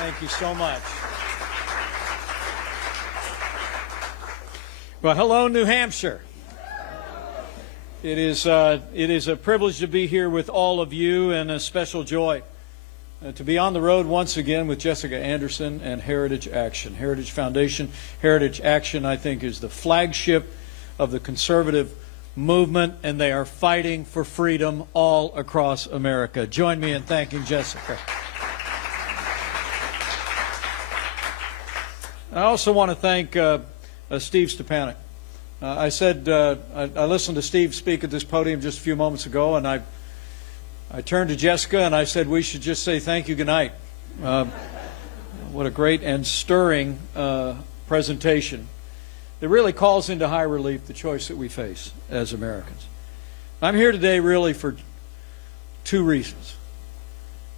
Thank you so much. Well, hello, New Hampshire. It is a privilege to be here with all of you, and a special joy to be on the road once again with Jessica Anderson and Heritage Action. Heritage Foundation, Heritage Action, I think, is the flagship of the conservative movement, and they are fighting for freedom all across America. Join me in thanking Jessica. I also want to thank Steve Stepanek. I listened to Steve speak at this podium just a few moments ago, and I turned to Jessica and I said we should just say thank you, good night. What a great and stirring presentation that really calls into high relief the choice that we face as Americans. I'm here today really for two reasons.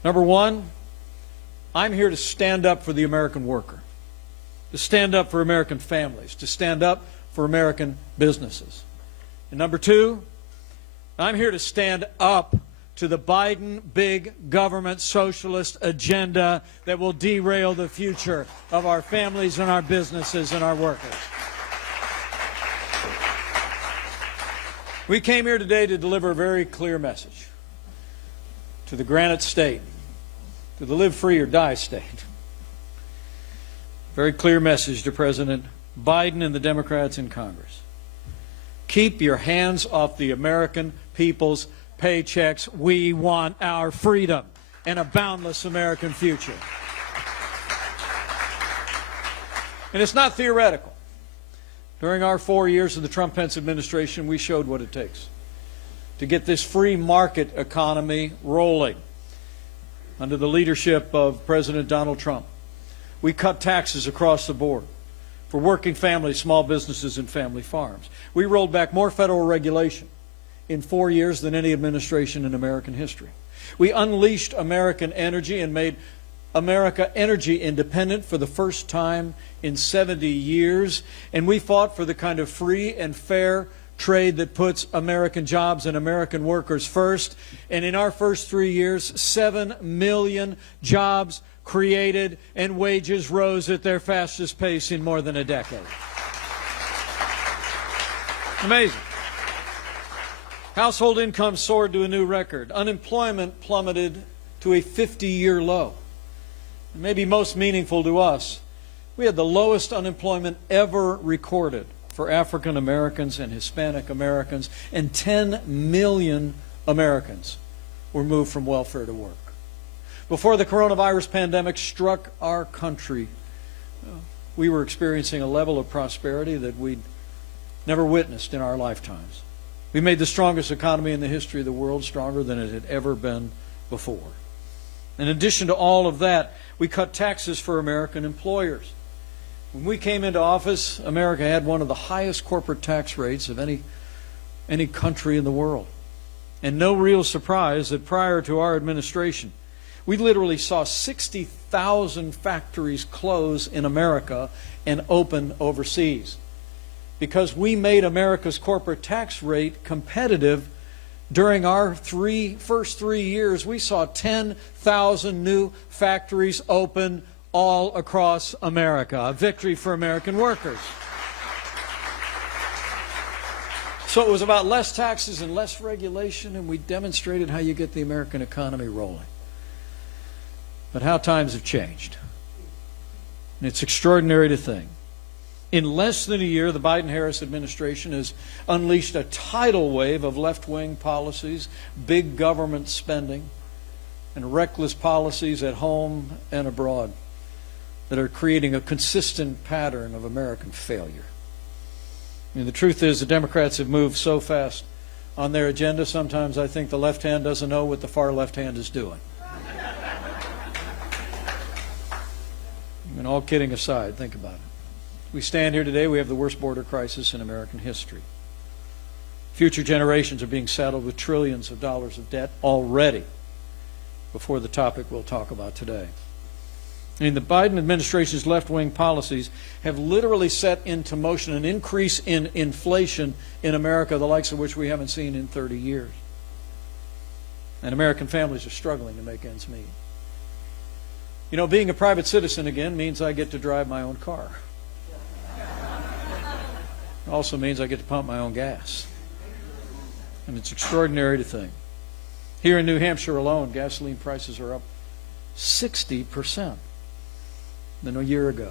Number one, I'm here to stand up for the American worker, to stand up for American families, to stand up for American businesses. And number two, I'm here to stand up to the Biden big government socialist agenda that will derail the future of our families and our businesses and our workers. We came here today to deliver a very clear message to the Granite State, to the live free or die state. Very clear message to President Biden and the Democrats in Congress. Keep your hands off the American people's paychecks. We want our freedom and a boundless American future. And it's not theoretical. During our 4 years of the Trump-Pence administration, we showed what it takes to get this free market economy rolling. Under the leadership of President Donald Trump, we cut taxes across the board for working families, small businesses, and family farms. We rolled back more federal regulation in 4 years than any administration in American history. We unleashed American energy and made America energy independent for the first time in 70 years. And we fought for the kind of free and fair trade that puts American jobs and American workers first. And in our first 3 years, 7 million jobs created and wages rose at their fastest pace in more than a decade. Amazing. Household income soared to a new record. Unemployment plummeted to a 50-year low. Maybe most meaningful to us, we had the lowest unemployment ever recorded for African Americans and Hispanic Americans, and 10 million Americans were moved from welfare to work. Before the coronavirus pandemic struck our country, we were experiencing a level of prosperity that we'd never witnessed in our lifetimes. We made the strongest economy in the history of the world, stronger than it had ever been before. In addition to all of that, we cut taxes for American employers. When we came into office, America had one of the highest corporate tax rates of any country in the world. And no real surprise that prior to our administration, we literally saw 60,000 factories close in America and open overseas because we made America's corporate tax rate competitive. During our first 3 years, we saw 10,000 new factories open all across America, a victory for American workers. So it was about less taxes and less regulation, and we demonstrated how you get the American economy rolling. But how times have changed. And it's extraordinary to think. In less than a year, the Biden-Harris administration has unleashed a tidal wave of left-wing policies, big government spending, and reckless policies at home and abroad that are creating a consistent pattern of American failure. And the truth is, the Democrats have moved so fast on their agenda, sometimes I think the left hand doesn't know what the far left hand is doing. And all kidding aside, think about it. We stand here today, we have the worst border crisis in American history. Future generations are being saddled with trillions of dollars of debt already before the topic we'll talk about today. I mean, the Biden administration's left-wing policies have literally set into motion an increase in inflation in America, the likes of which we haven't seen in 30 years. And American families are struggling to make ends meet. You know, being a private citizen again means I get to drive my own car. It also means I get to pump my own gas. And it's extraordinary to think. Here in New Hampshire alone, gasoline prices are up 60% than a year ago.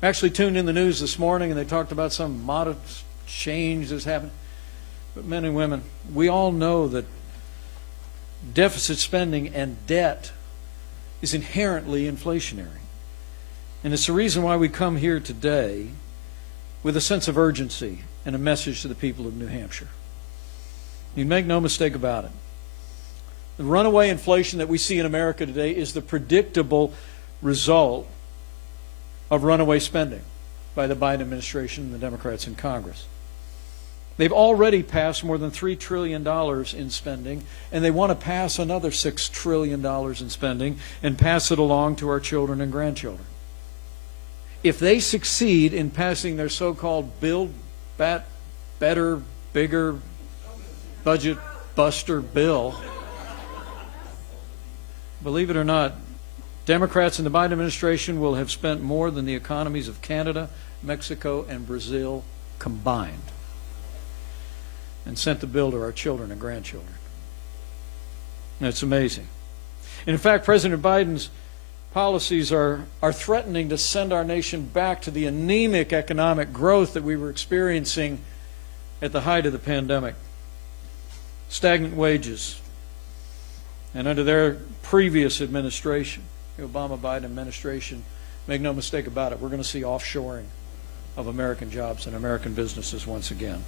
I actually tuned in the news this morning and they talked about some modest change that's happened. But men and women, we all know that deficit spending and debt is inherently inflationary. And it's the reason why we come here today with a sense of urgency and a message to the people of New Hampshire. You make no mistake about it. The runaway inflation that we see in America today is the predictable result of runaway spending by the Biden administration and the Democrats in Congress. They've already passed more than $3 trillion in spending, and they want to pass another $6 trillion in spending and pass it along to our children and grandchildren. If they succeed in passing their so-called Build Back Better, Bigger, Budget Buster bill, believe it or not, Democrats in the Biden administration will have spent more than the economies of Canada, Mexico, and Brazil combined, and sent the bill to our children and grandchildren. That's amazing. And in fact, President Biden's policies are threatening to send our nation back to the anemic economic growth that we were experiencing at the height of the pandemic. Stagnant wages. And under their previous administration, the Obama-Biden administration, make no mistake about it, we're going to see offshoring of American jobs and American businesses once again.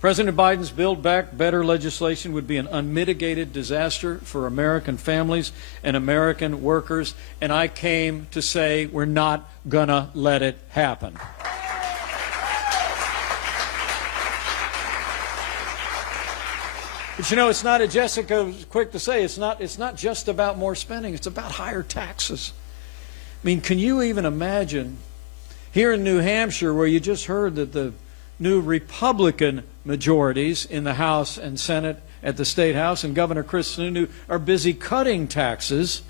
President Biden's Build Back Better legislation would be an unmitigated disaster for American families and American workers, and I came to say we're not going to let it happen. But you know, it's not, as Jessica was quick to say, it's not just about more spending, it's about higher taxes. I mean, can you even imagine here in New Hampshire, where you just heard that the new Republican majorities in the House and Senate at the State House and Governor Chris Sununu are busy cutting taxes.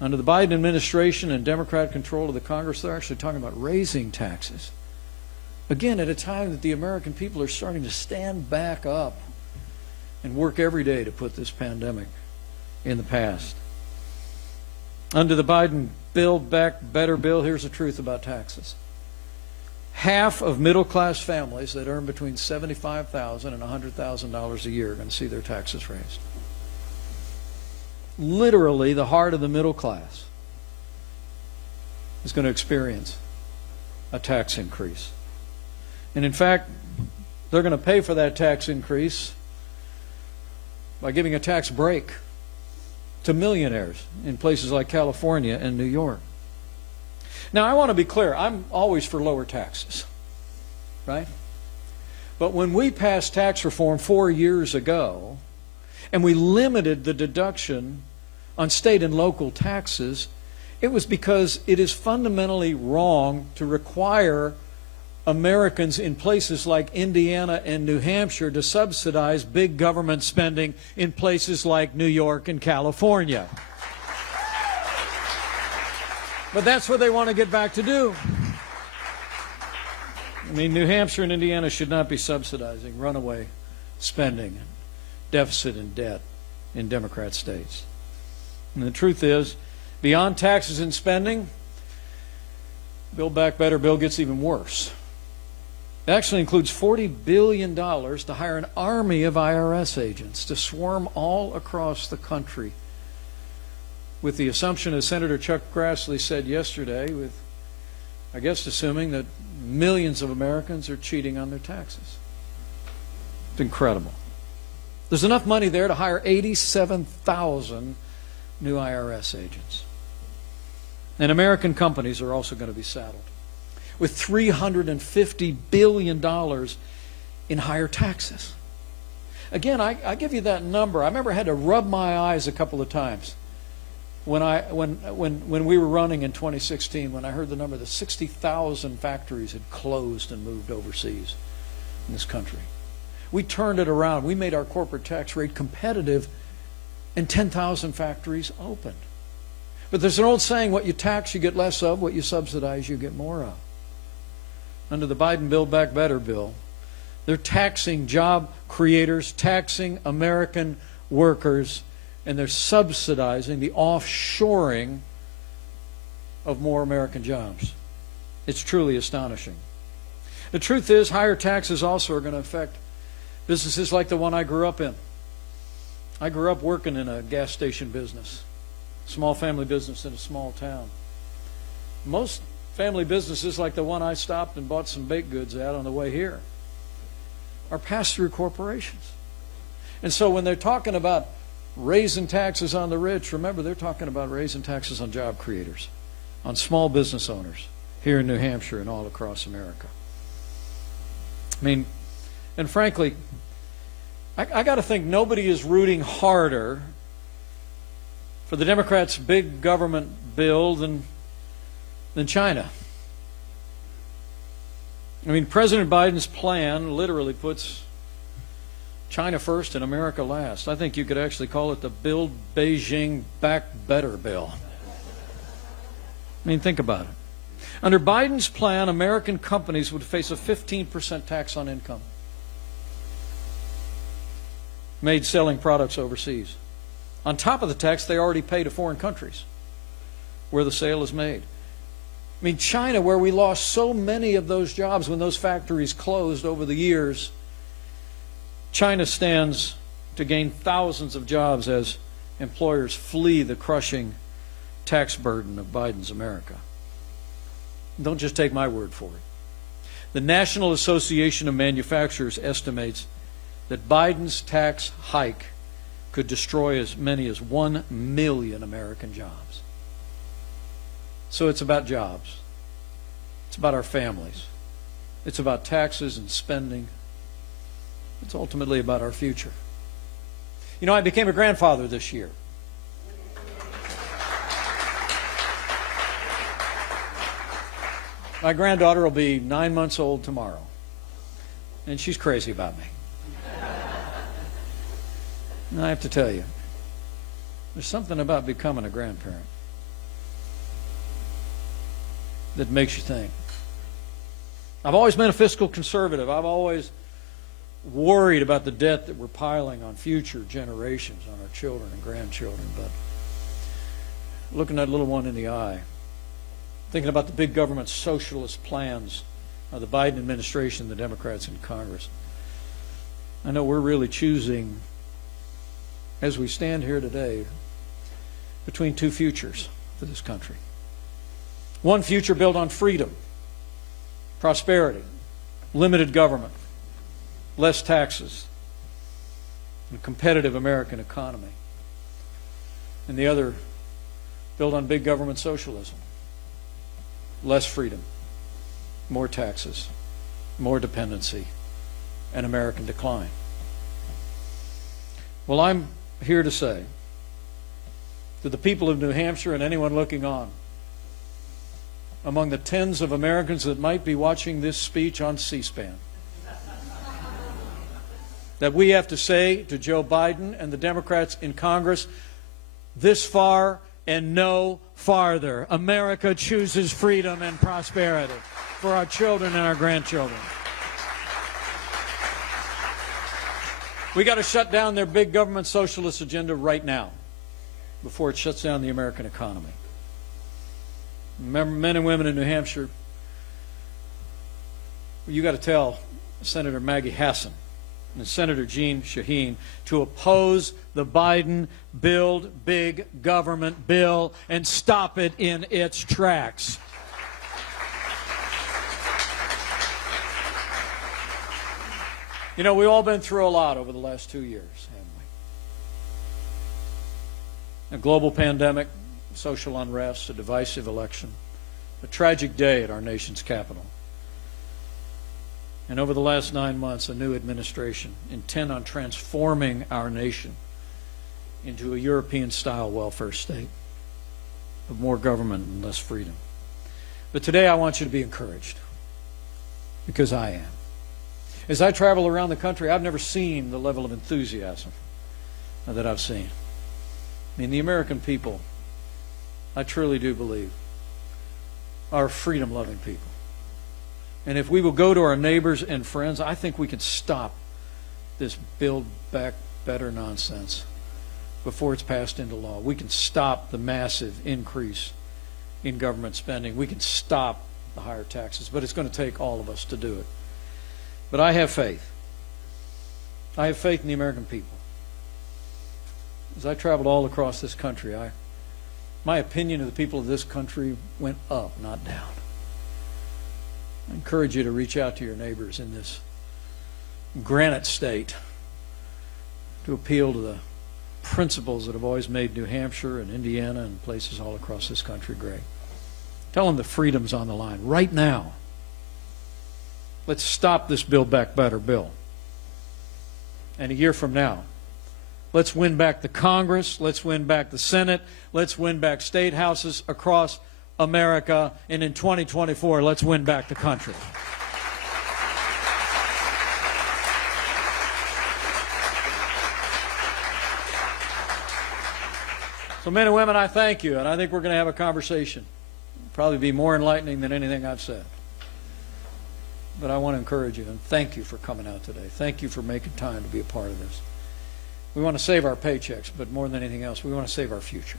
Under the Biden administration and Democrat control of the Congress, they're actually talking about raising taxes. Again, at a time that the American people are starting to stand back up and work every day to put this pandemic in the past. Under the Biden Build Back Better bill, here's the truth about taxes. Half of middle-class families that earn between $75,000 and $100,000 a year are going to see their taxes raised. Literally, the heart of the middle class is going to experience a tax increase. And in fact, they're going to pay for that tax increase by giving a tax break to millionaires in places like California and New York. Now, I want to be clear. I'm always for lower taxes, right? But when we passed tax reform 4 years ago, and we limited the deduction on state and local taxes, it was because it is fundamentally wrong to require Americans in places like Indiana and New Hampshire to subsidize big government spending in places like New York and California. But that's what they want to get back to do. I mean, New Hampshire and Indiana should not be subsidizing runaway spending, deficit and debt in Democrat states. And the truth is, beyond taxes and spending, Build Back Better bill gets even worse. It actually includes $40 billion to hire an army of IRS agents to swarm all across the country, with the assumption, as Senator Chuck Grassley said yesterday, with, I guess, assuming that millions of Americans are cheating on their taxes. It's incredible. There's enough money there to hire 87,000 new IRS agents. And American companies are also going to be saddled with $350 billion in higher taxes. Again, I give you that number. I remember I had to rub my eyes a couple of times when we were running in 2016, when I heard the number that 60,000 factories had closed and moved overseas in this country. We turned it around. We made our corporate tax rate competitive, and 10,000 factories opened. But there's an old saying, what you tax, you get less of. What you subsidize, you get more of. Under the Biden Build Back Better bill, they're taxing job creators, taxing American workers, and they're subsidizing the offshoring of more American jobs. It's truly astonishing. The truth is, higher taxes also are going to affect businesses like the one I grew up in. I grew up working in a gas station business, small family business in a small town. Most family businesses like the one I stopped and bought some baked goods at on the way here are pass-through corporations. And so when they're talking about raising taxes on the rich, remember, they're talking about raising taxes on job creators, on small business owners here in New Hampshire and all across America. I mean, and frankly, I got to think nobody is rooting harder for the Democrats' big government bill than China. I mean, President Biden's plan literally puts China first and America last. I think you could actually call it the Build Beijing Back Better bill. I mean, think about it. Under Biden's plan, American companies would face a 15% tax on income made selling products overseas. On top of the tax they already pay to foreign countries where the sale is made. I mean, China, where we lost so many of those jobs when those factories closed over the years, China stands to gain thousands of jobs as employers flee the crushing tax burden of Biden's America. Don't just take my word for it. The National Association of Manufacturers estimates that Biden's tax hike could destroy as many as 1 million American jobs. So it's about jobs. It's about our families. It's about taxes and spending. It's ultimately about our future. You know, I became a grandfather this year. My granddaughter will be 9 months old tomorrow, and she's crazy about me. And I have to tell you, there's something about becoming a grandparent that makes you think. I've always been a fiscal conservative. I've always worried about the debt that we're piling on future generations, on our children and grandchildren. But looking that little one in the eye, thinking about the big government socialist plans of the Biden administration, the Democrats in Congress, I know we're really choosing, as we stand here today, between two futures for this country. One future built on freedom, prosperity, limited government, less taxes, and a competitive American economy. And the other built on big government socialism, less freedom, more taxes, more dependency, and American decline. Well, I'm here to say to the people of New Hampshire and anyone looking on, among the tens of Americans that might be watching this speech on C-SPAN, that we have to say to Joe Biden and the Democrats in Congress, this far and no farther. America chooses freedom and prosperity for our children and our grandchildren. We got to shut down their big government socialist agenda right now before it shuts down the American economy. Remember, men and women in New Hampshire, you got to tell Senator Maggie Hassan and Senator Jeanne Shaheen to oppose the Biden Build Big Government bill and stop it in its tracks. You know, we've all been through a lot over the last 2 years, haven't we? A global pandemic, social unrest, a divisive election, a tragic day at our nation's capital. And over the last 9 months, a new administration intent on transforming our nation into a European-style welfare state of more government and less freedom. But today I want you to be encouraged, because I am. As I travel around the country, I've never seen the level of enthusiasm that I've seen. I mean, the American people I truly do believe, are freedom-loving people. And if we will go to our neighbors and friends, I think we can stop this Build Back Better nonsense before it's passed into law. We can stop the massive increase in government spending. We can stop the higher taxes, but it's going to take all of us to do it. But I have faith. I have faith in the American people. As I traveled all across this country, my opinion of the people of this country went up, not down. I encourage you to reach out to your neighbors in this granite state to appeal to the principles that have always made New Hampshire and Indiana and places all across this country great. Tell them the freedom's on the line right now. Let's stop this Build Back Better bill. And a year from now, let's win back the Congress, let's win back the Senate, let's win back state houses across America, and in 2024, let's win back the country. So men and women, I thank you, and I think we're going to have a conversation. It'll probably be more enlightening than anything I've said. But I want to encourage you, and thank you for coming out today. Thank you for making time to be a part of this. We want to save our paychecks, but more than anything else, we want to save our future.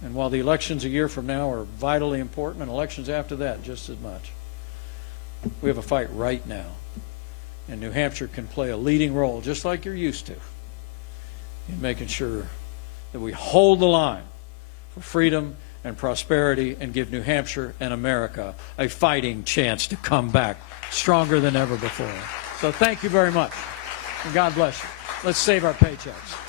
And while the elections a year from now are vitally important, and elections after that just as much, we have a fight right now. And New Hampshire can play a leading role, just like you're used to, in making sure that we hold the line for freedom and prosperity and give New Hampshire and America a fighting chance to come back stronger than ever before. So thank you very much, and God bless you. Let's save our paychecks.